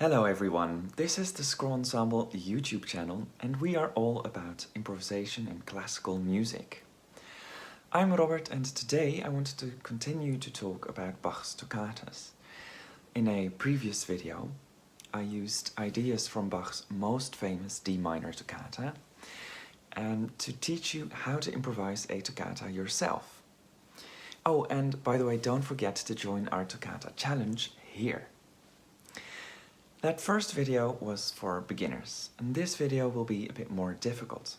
Hello everyone, this is the Scroll Ensemble YouTube channel and we are all about improvisation and classical music. I'm Robert and today I wanted to continue to talk about Bach's Toccatas. In a previous video I used ideas from Bach's most famous D minor toccata and to teach you how to improvise a toccata yourself. Oh, and by the way, don't forget to join our Toccata challenge here. That first video was for beginners, and this video will be a bit more difficult.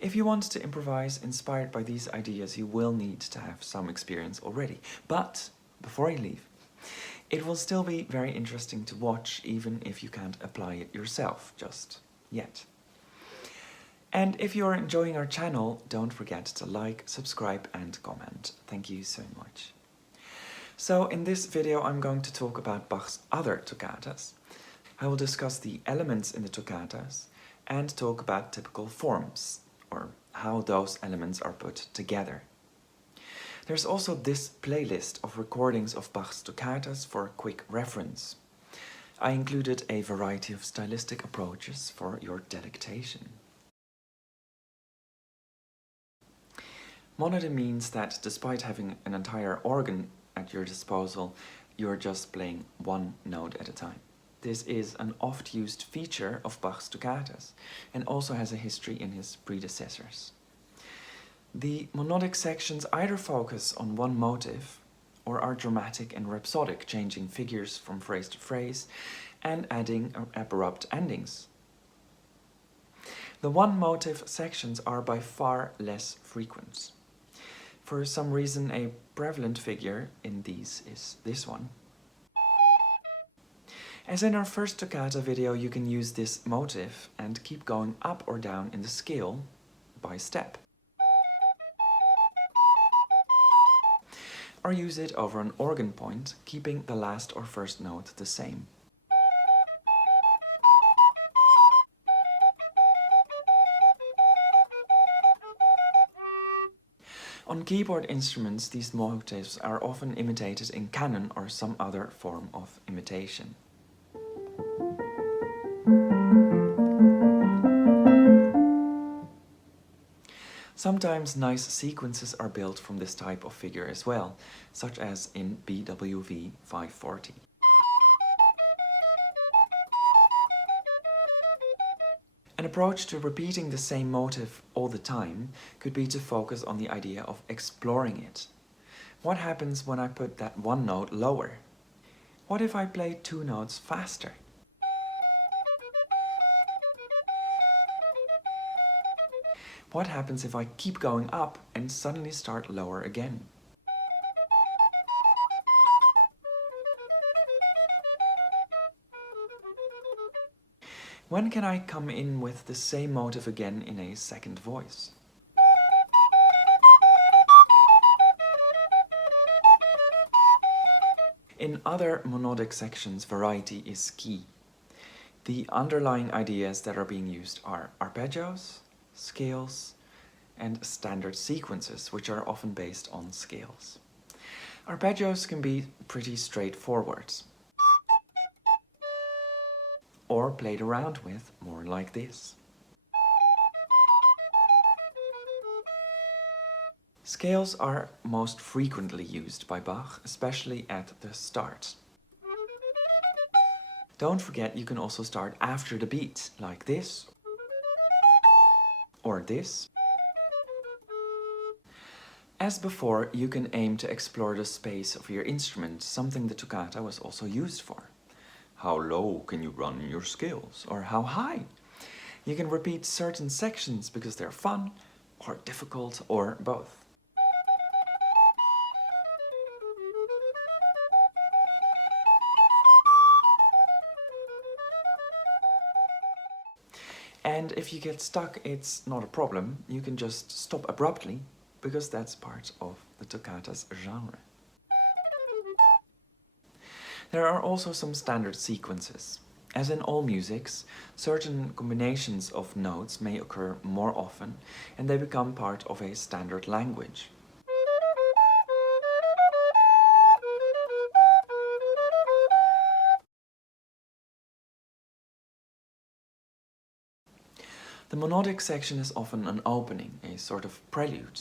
If you want to improvise inspired by these ideas, you will need to have some experience already. But before I leave, it will still be very interesting to watch, even if you can't apply it yourself just yet. And if you're enjoying our channel, don't forget to like, subscribe and comment. Thank you so much. So in this video I'm going to talk about Bach's other toccatas. I will discuss the elements in the toccatas and talk about typical forms, or how those elements are put together. There's also this playlist of recordings of Bach's toccatas for quick reference. I included a variety of stylistic approaches for your delectation. Monody means that despite having an entire organ at your disposal, you're just playing one note at a time. This is an oft-used feature of Bach's toccatas and also has a history in his predecessors. The monodic sections either focus on one motif or are dramatic and rhapsodic, changing figures from phrase to phrase and adding abrupt endings. The one motif sections are by far less frequent. For some reason, a prevalent figure in these is this one. As in our first toccata video, you can use this motif and keep going up or down in the scale by step. Or use it over an organ point, keeping the last or first note the same. On keyboard instruments, these motifs are often imitated in canon or some other form of imitation. Sometimes nice sequences are built from this type of figure as well, such as in BWV 540. An approach to repeating the same motif all the time could be to focus on the idea of exploring it. What happens when I put that one note lower? What if I play two notes faster? What happens if I keep going up and suddenly start lower again? When can I come in with the same motive again in a second voice? In other monodic sections, variety is key. The underlying ideas that are being used are arpeggios, scales, and standard sequences, which are often based on scales. Arpeggios can be pretty straightforward, or played around with, more like this. Scales are most frequently used by Bach, especially at the start. Don't forget you can also start after the beat, like this, or this. As before, you can aim to explore the space of your instrument, something the toccata was also used for. How low can you run your scales? Or how high? You can repeat certain sections because they're fun, or difficult, or both. And if you get stuck, it's not a problem. You can just stop abruptly, because that's part of the toccata's genre. There are also some standard sequences. As in all musics, certain combinations of notes may occur more often, and they become part of a standard language. The monodic section is often an opening, a sort of prelude.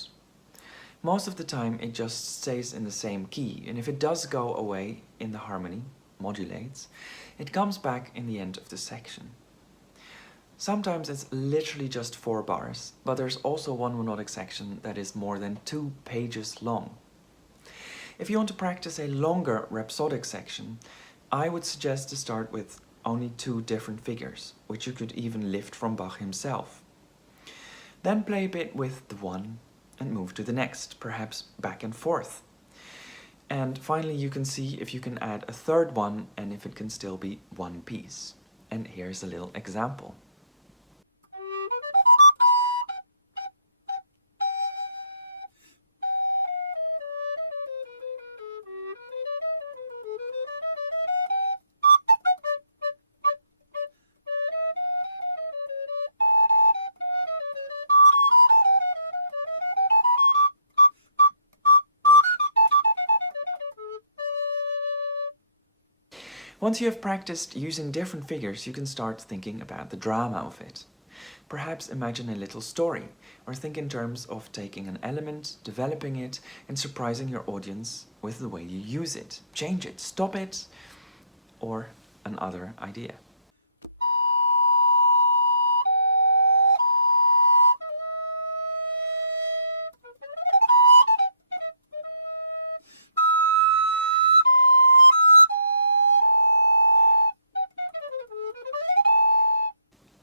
Most of the time it just stays in the same key, and if it does go away in the harmony, modulates, it comes back in the end of the section. Sometimes it's literally just 4 bars, but there's also one monodic section that is more than 2 pages long. If you want to practice a longer rhapsodic section, I would suggest to start with only 2 different figures, which you could even lift from Bach himself. Then play a bit with the one and move to the next, perhaps back and forth. And finally you can see if you can add a 3rd one and if it can still be one piece. And here's a little example. Once you have practiced using different figures, you can start thinking about the drama of it. Perhaps imagine a little story, or think in terms of taking an element, developing it, and surprising your audience with the way you use it. Change it, stop it, or another idea.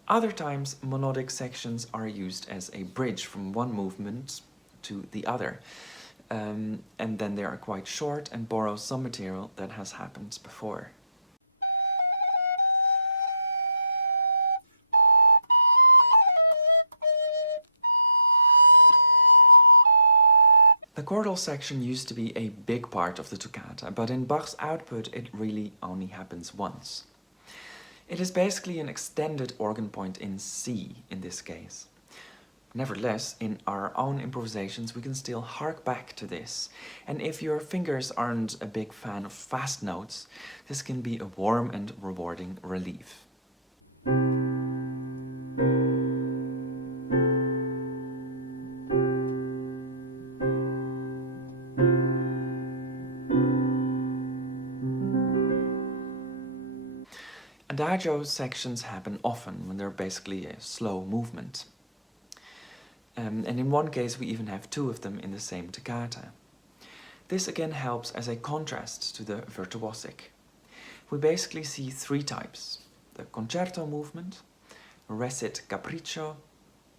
Other times, monodic sections are used as a bridge from one movement to the other, and then they are quite short and borrow some material that has happened before. The chordal section used to be a big part of the toccata, but in Bach's output it really only happens once. It is basically an extended organ point in C in this case. Nevertheless, in our own improvisations we can still hark back to this, and if your fingers aren't a big fan of fast notes, this can be a warm and rewarding relief. Adagio sections happen often when they're basically a slow movement. And in one case we even have 2 of them in the same toccata. This again helps as a contrast to the virtuosic. We basically see 3 types: the concerto movement, recit capriccio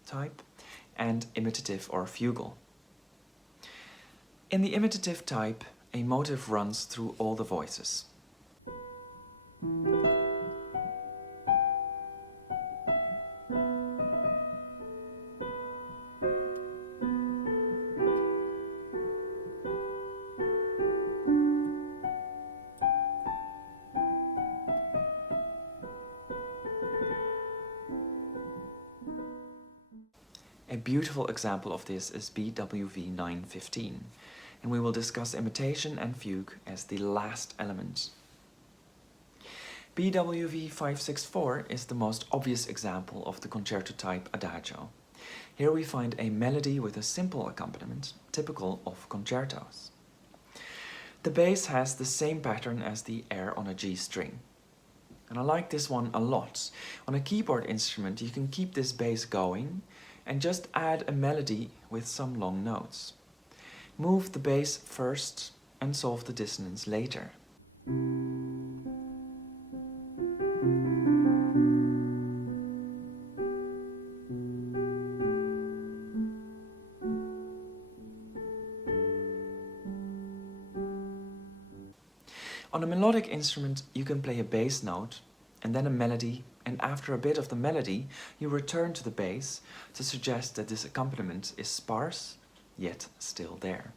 type, and imitative or fugal. In the imitative type, a motif runs through all the voices. A beautiful example of this is BWV 915, and we will discuss imitation and fugue as the last element. BWV 564 is the most obvious example of the concerto type adagio. Here we find a melody with a simple accompaniment, typical of concertos. The bass has the same pattern as the air on a G string. And I like this one a lot. On a keyboard instrument you can keep this bass going and just add a melody with some long notes. Move the bass first and solve the dissonance later. On a melodic instrument you can play a bass note and then a melody, and after a bit of the melody you return to the bass to suggest that this accompaniment is sparse, yet still there.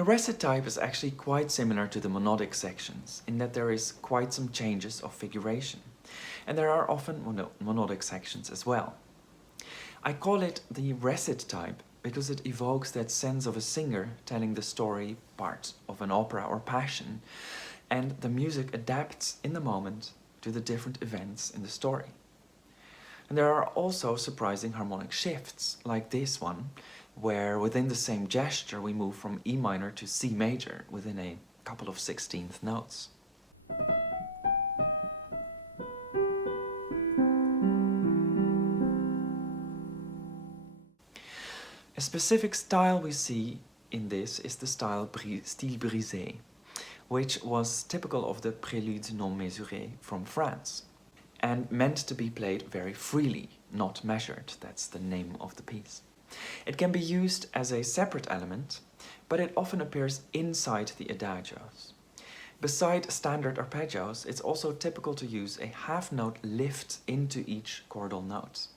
The recit type is actually quite similar to the monodic sections in that there is quite some changes of figuration, and there are often monodic sections as well. I call it the recit type because it evokes that sense of a singer telling the story part of an opera or passion, and the music adapts in the moment to the different events in the story. And there are also surprising harmonic shifts, like this one, where within the same gesture we move from E minor to C major within a couple of 16th notes. A specific style we see in this is the style style brisé, which was typical of the prélude non mesuré from France, and meant to be played very freely, not measured. That's the name of the piece. It can be used as a separate element, but it often appears inside the adagios. Beside standard arpeggios, it's also typical to use a half-note lift into each chordal note.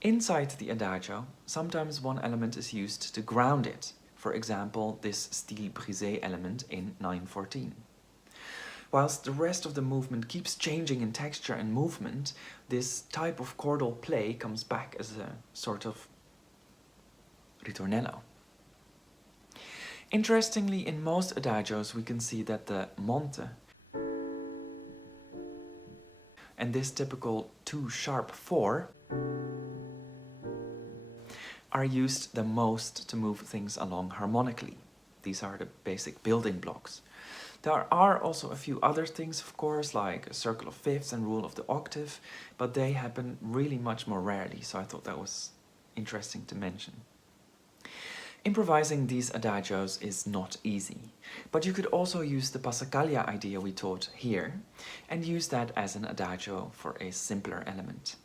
Inside the adagio, sometimes one element is used to ground it, for example this style brisé element in 9/14. Whilst the rest of the movement keeps changing in texture and movement, this type of chordal play comes back as a sort of ritornello. Interestingly, in most adagios we can see that the monte and this typical 2♯4 are used the most to move things along harmonically. These are the basic building blocks. There are also a few other things, of course, like a circle of fifths and rule of the octave, but they happen really much more rarely, so I thought that was interesting to mention. Improvising these adagios is not easy, but you could also use the passacaglia idea we taught here and use that as an adagio for a simpler element.